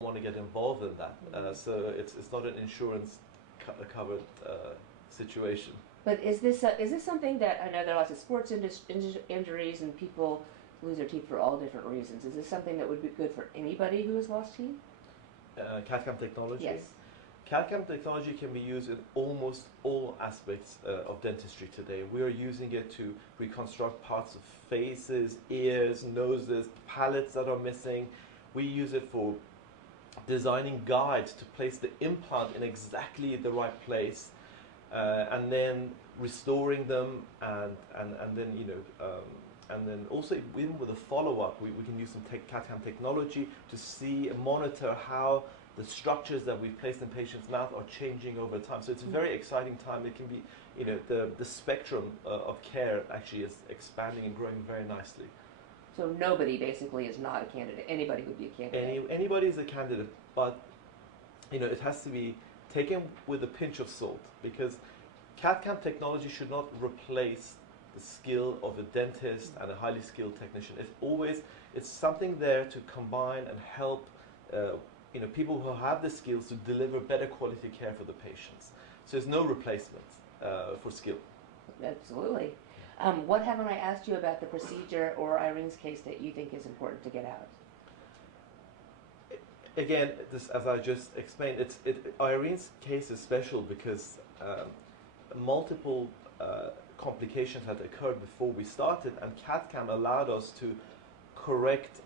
want to get involved in that. So it's not an insurance covered situation. But is this something that, I know there are lots of sports injuries and people lose their teeth for all different reasons. Is this something that would be good for anybody who has lost teeth? CAD CAM technology? Yes. CAD CAM technology can be used in almost all aspects of dentistry today. We are using it to reconstruct parts of faces, ears, noses, palates that are missing. We use it for designing guides to place the implant in exactly the right place, and then restoring them, and then and then also even with a follow-up, we can use some CAD CAM technology to see and monitor how the structures that we've placed in patients' mouth are changing over time. So it's a very exciting time. It can be, the spectrum of care actually is expanding and growing very nicely. So nobody basically is not a candidate. Anybody would be a candidate. Anybody is a candidate, but it has to be taken with a pinch of salt, because CAD CAM technology should not replace the skill of a dentist and a highly skilled technician. It's something there to combine and help people who have the skills to deliver better quality care for the patients. So there's no replacement for skill. Absolutely. What haven't I asked you about the procedure or Irene's case that you think is important to get out? Again, as I just explained, Irene's case is special because multiple complications had occurred before we started, and CAD CAM allowed us to correct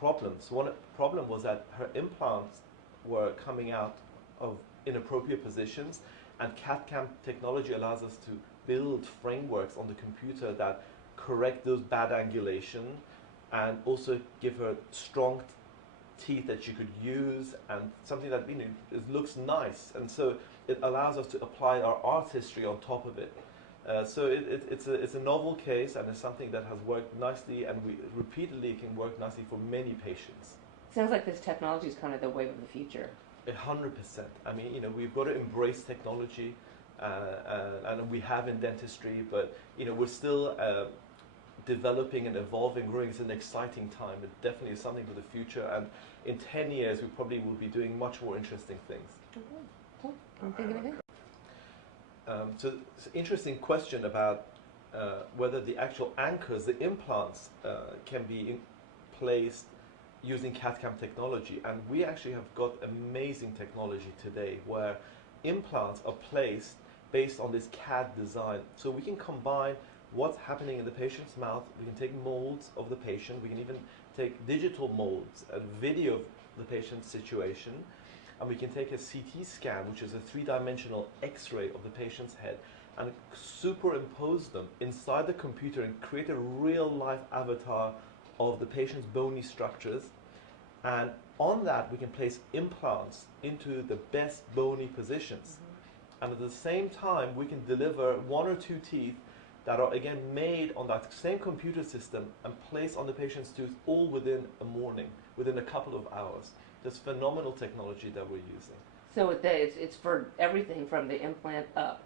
problems. One problem was that her implants were coming out of inappropriate positions, and CAD CAM technology allows us to build frameworks on the computer that correct those bad angulation and also give her strong teeth that she could use, and something that looks nice, and so it allows us to apply our artistry on top of it. So it's a novel case, and it's something that has worked nicely, and we repeatedly can work nicely for many patients. Sounds like this technology is kind of the wave of the future. 100%. I mean, we've got to embrace technology, and we have in dentistry, but we're still developing and evolving, growing. It's an exciting time. It definitely is something for the future, and in 10 years, we probably will be doing much more interesting things. Okay. Cool. I'm thinking of it. So it's an interesting question about whether the actual anchors, the implants, can be placed using CAD CAM technology. And we actually have got amazing technology today where implants are placed based on this CAD design. So we can combine what's happening in the patient's mouth. We can take molds of the patient. We can even take digital molds, a video of the patient's situation. And we can take a CT scan, which is a three-dimensional X-ray of the patient's head, and superimpose them inside the computer and create a real-life avatar of the patient's bony structures. And on that, we can place implants into the best bony positions. And at the same time, we can deliver one or two teeth that are, again, made on that same computer system and placed on the patient's tooth all within a morning, within a couple of hours. There's phenomenal technology that we're using. So it's for everything from the implant up?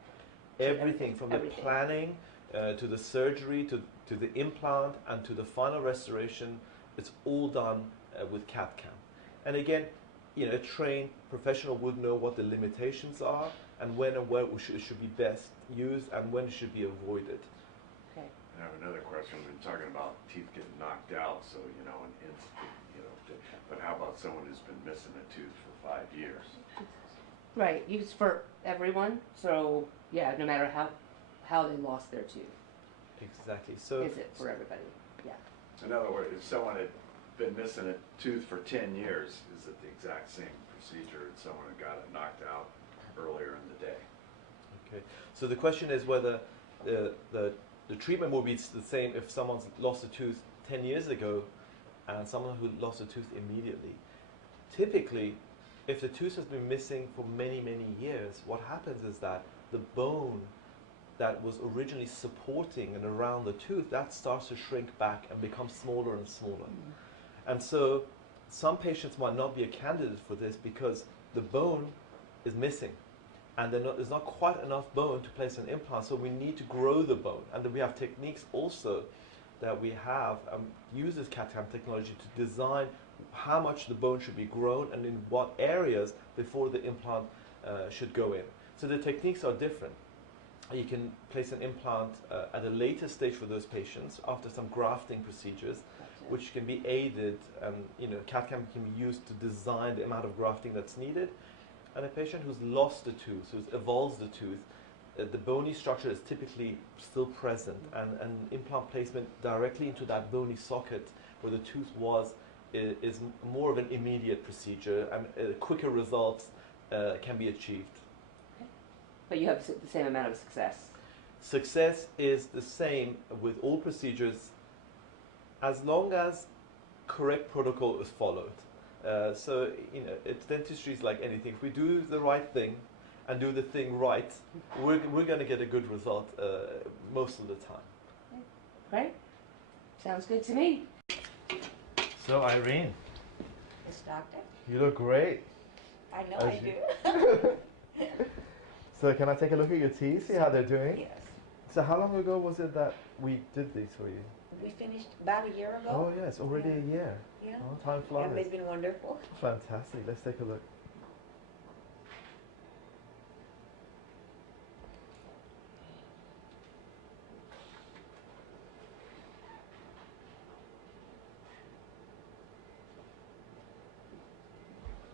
Everything from the planning to the surgery to the implant and to the final restoration. It's all done with CAD CAM. And again, a trained professional would know what the limitations are and when and where it should be best used and when it should be avoided. Okay. I have another question. We've been talking about teeth getting knocked out, so but how about someone who's been missing a tooth for 5 years? Right, it's for everyone. So yeah, no matter how they lost their tooth. Exactly. So is it for everybody? Yeah. In other words, if someone had been missing a tooth for 10 years, is it the exact same procedure as someone who got it knocked out earlier in the day? Okay. So the question is whether the treatment will be the same if someone's lost a tooth 10 years ago and someone who lost a tooth immediately. Typically, if the tooth has been missing for many, many years, what happens is that the bone that was originally supporting and around the tooth, that starts to shrink back and become smaller and smaller. And so some patients might not be a candidate for this because the bone is missing and there's not quite enough bone to place an implant, so we need to grow the bone. And then we have techniques also that we have uses CAD CAM technology to design how much the bone should be grown and in what areas before the implant should go in. So the techniques are different. You can place an implant at a later stage for those patients after some grafting procedures, which can be aided, and CAD CAM can be used to design the amount of grafting that's needed. And a patient who's lost a tooth, who's evolved the tooth, the bony structure is typically still present, and implant placement directly into that bony socket where the tooth was is more of an immediate procedure, and quicker results can be achieved. But you have the same amount of success. Success is the same with all procedures as long as correct protocol is followed. So, dentistry is like anything. If we do the right thing and do the thing right, we're going to get a good result most of the time. Okay. Great. Sounds good to me. So, Irene, Yes, doctor. you look great. I know As I you- do. So, can I take a look at your teeth, see how they're doing? Yes. So, how long ago was it that we did these for you? We finished about a year ago. Oh, yeah, it's already a year. Yeah. Oh, time flies. And they've been wonderful. Fantastic. Let's take a look.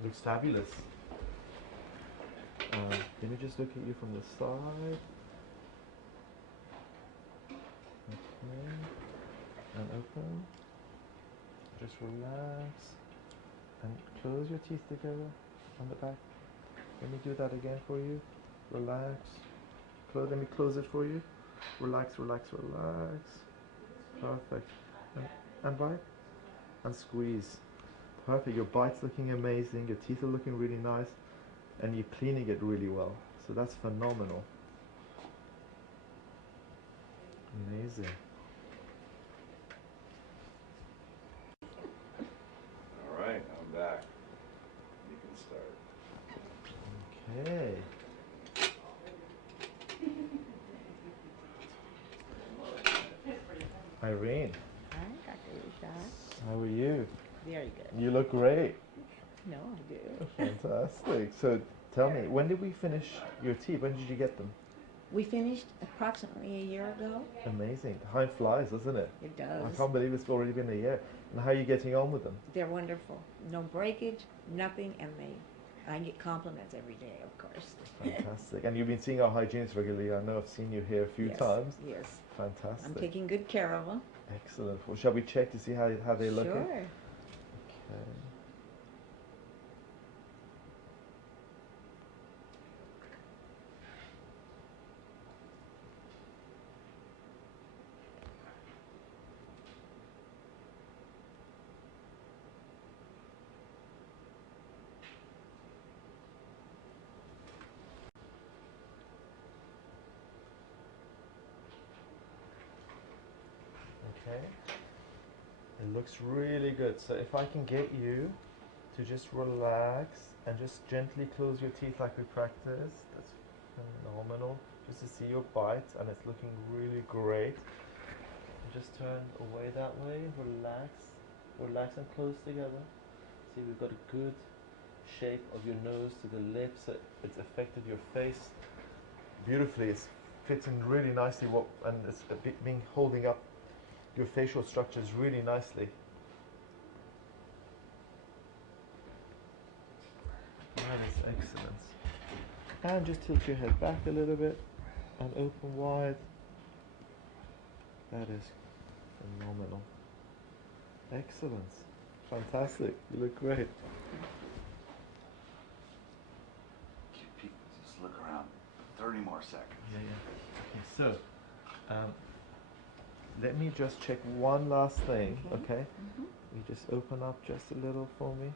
Looks fabulous. Let me just look at you from the side. Okay. And open. Just relax. And close your teeth together on the back. Let me do that again for you. Relax. Let me close it for you. Relax, relax, relax. Perfect. And bite. And squeeze. Perfect. Your bite's looking amazing. Your teeth are looking really nice. And you're cleaning it really well. So that's phenomenal. Amazing. All right, I'm back. You can start. Okay. Irene, Hi, Dr. Reshad. how are you? Very good. You look great. No, I do. Fantastic. So tell me, when did we finish your teeth? When did you get them? We finished approximately a year ago. Amazing. Time flies, doesn't it? It I does. can't believe it's already been a year. And how are you getting on with them? They're wonderful. No breakage, nothing, and I get compliments every day, of course. Fantastic. And you've been seeing our hygienist regularly. I know I've seen you here a few Yes, times. Yes. Fantastic. I'm taking good care of them. Excellent. Well, shall we check to see how they're looking? Sure. Okay. Okay. It looks really good. So if I can get you to just relax and just gently close your teeth like we practiced, that's phenomenal. Just to see your bite, and it's looking really great. And just turn away that way, relax and close together. See, we've got a good shape of your nose to the lips. It's affected your face beautifully. It's fitting really nicely, and it's being holding up your facial structures really nicely. That is excellent. And just tilt your head back a little bit and open wide. That is phenomenal. Excellent. Fantastic. You look great. Just look around. 30 more seconds. Yeah. Okay, so, let me just check one last thing, okay? You just open up just a little for me.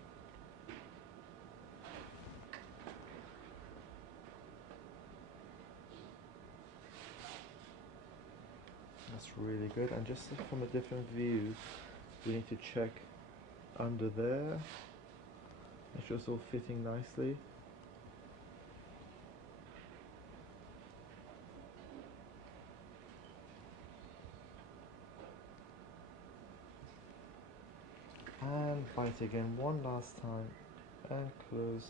That's really good. And just from a different view, we need to check under there. Make sure it's all fitting nicely. And try it again one last time and close.